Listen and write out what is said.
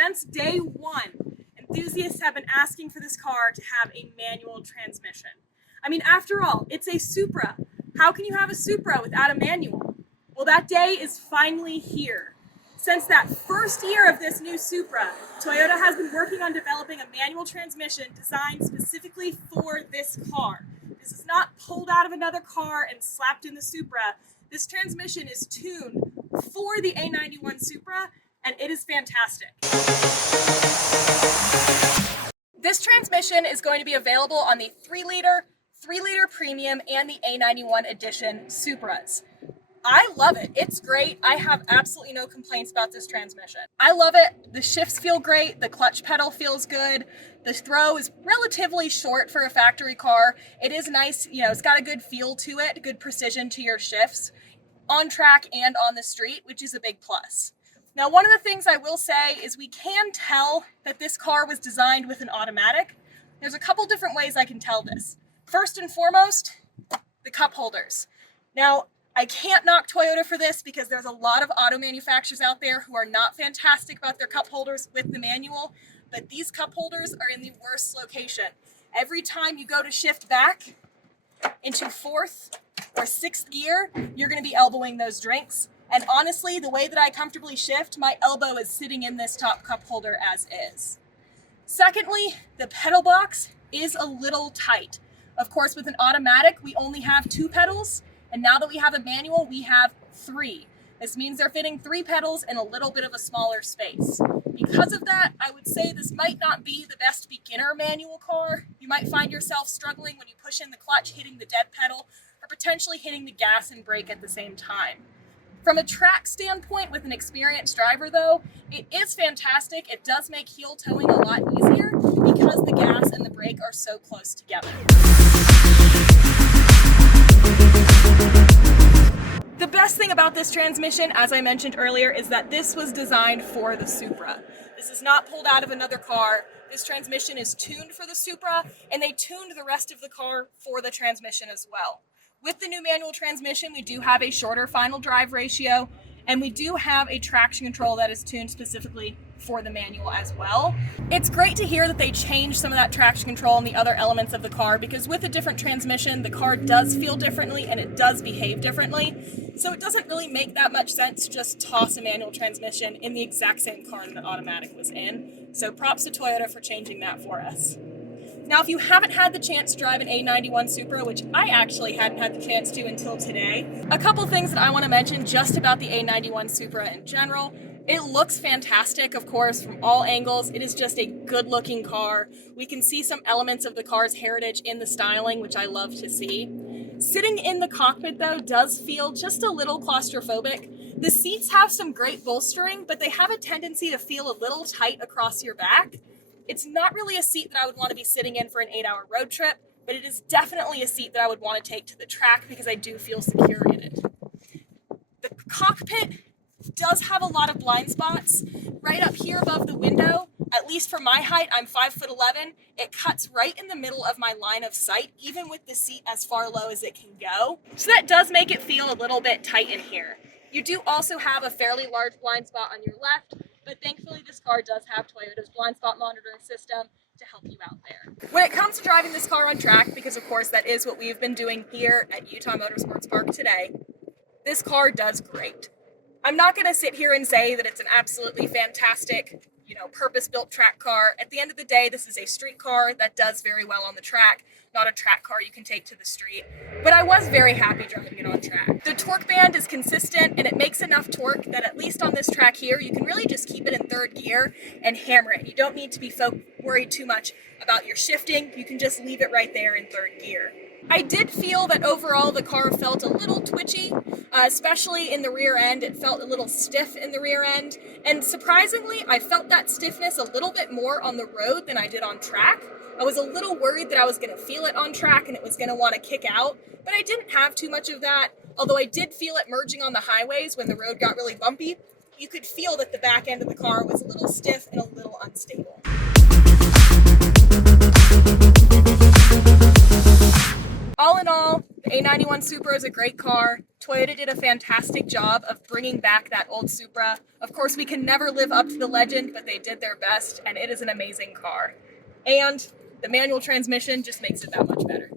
since day one, enthusiasts have been asking for this car to have a manual transmission. I mean, after all, it's a Supra. How can you have a Supra without a manual? Well, that day is finally here. Since that first year of this new Supra, Toyota has been working on developing a manual transmission designed specifically for this car. This is not pulled out of another car and slapped in the Supra. This transmission is tuned for the A91 Supra, and it is fantastic. This transmission is going to be available on the 3-liter Premium, and the A91 Edition Supras. I love it. It's great. I have absolutely no complaints about this transmission. I love it. The shifts feel great. The clutch pedal feels good. The throw is relatively short for a factory car. It is nice. It's got a good feel to it, good precision to your shifts on track and on the street, which is a big plus. Now, one of the things I will say is we can tell that this car was designed with an automatic. There's a couple different ways I can tell this. First and foremost, the cup holders. Now, I can't knock Toyota for this because there's a lot of auto manufacturers out there who are not fantastic about their cup holders with the manual, but these cup holders are in the worst location. Every time you go to shift back into 4th or 6th gear, you're going to be elbowing those drinks. And honestly, the way that I comfortably shift, my elbow is sitting in this top cup holder as is. Secondly, the pedal box is a little tight. Of course, with an automatic, we only have 2 pedals, and now that we have a manual, we have 3. This means they're fitting 3 pedals in a little bit of a smaller space. Because of that, I would say this might not be the best beginner manual car. You might find yourself struggling when you push in the clutch, hitting the dead pedal, or potentially hitting the gas and brake at the same time. From a track standpoint with an experienced driver though, it is fantastic. It does make heel towing a lot easier because the gas and the brake are so close together. The best thing about this transmission, as I mentioned earlier, is that this was designed for the Supra. This is not pulled out of another car. This transmission is tuned for the Supra, and they tuned the rest of the car for the transmission as well. With the new manual transmission, we do have a shorter final drive ratio, and we do have a traction control that is tuned specifically for the manual as well. It's great to hear that they changed some of that traction control and the other elements of the car, because with a different transmission, the car does feel differently and it does behave differently. So it doesn't really make that much sense to just toss a manual transmission in the exact same car that the automatic was in. So props to Toyota for changing that for us. Now, if you haven't had the chance to drive an A91 Supra, which I actually hadn't had the chance to until today, a couple things that I want to mention just about the A91 Supra in general. It looks fantastic, of course, from all angles. It is just a good-looking car. We can see some elements of the car's heritage in the styling, which I love to see. Sitting in the cockpit, though, does feel just a little claustrophobic. The seats have some great bolstering, but they have a tendency to feel a little tight across your back. It's not really a seat that I would want to be sitting in for an 8-hour road trip, but it is definitely a seat that I would want to take to the track because I do feel secure in it. The cockpit does have a lot of blind spots. Right up here above the window, at least for my height, I'm 5'11". It cuts right in the middle of my line of sight, even with the seat as far low as it can go. So that does make it feel a little bit tight in here. You do also have a fairly large blind spot on your left, but thankfully this car does have Toyota's blind spot monitoring system to help you out there. When it comes to driving this car on track, because of course that is what we've been doing here at Utah Motorsports Park today, this car does great. I'm not going to sit here and say that it's an absolutely fantastic, purpose-built track car. At the end of the day, this is a street car that does very well on the track, not a track car you can take to the street. But I was very happy driving it on track. The torque band is consistent and it makes enough torque that at least on this track here, you can really just keep it in 3rd gear and hammer it. You don't need to be worried too much about your shifting. You can just leave it right there in 3rd gear. I did feel that overall the car felt a little twitchy, especially in the rear end. It felt a little stiff in the rear end, and surprisingly, I felt that stiffness a little bit more on the road than I did on track. I was a little worried that I was going to feel it on track and it was going to want to kick out, but I didn't have too much of that, although I did feel it merging on the highways when the road got really bumpy. You could feel that the back end of the car was a little stiff and a little unstable. All in all, The A91 Supra is a great car. Toyota did a fantastic job of bringing back that old Supra. Of course, we can never live up to the legend, but they did their best, and it is an amazing car. And the manual transmission just makes it that much better.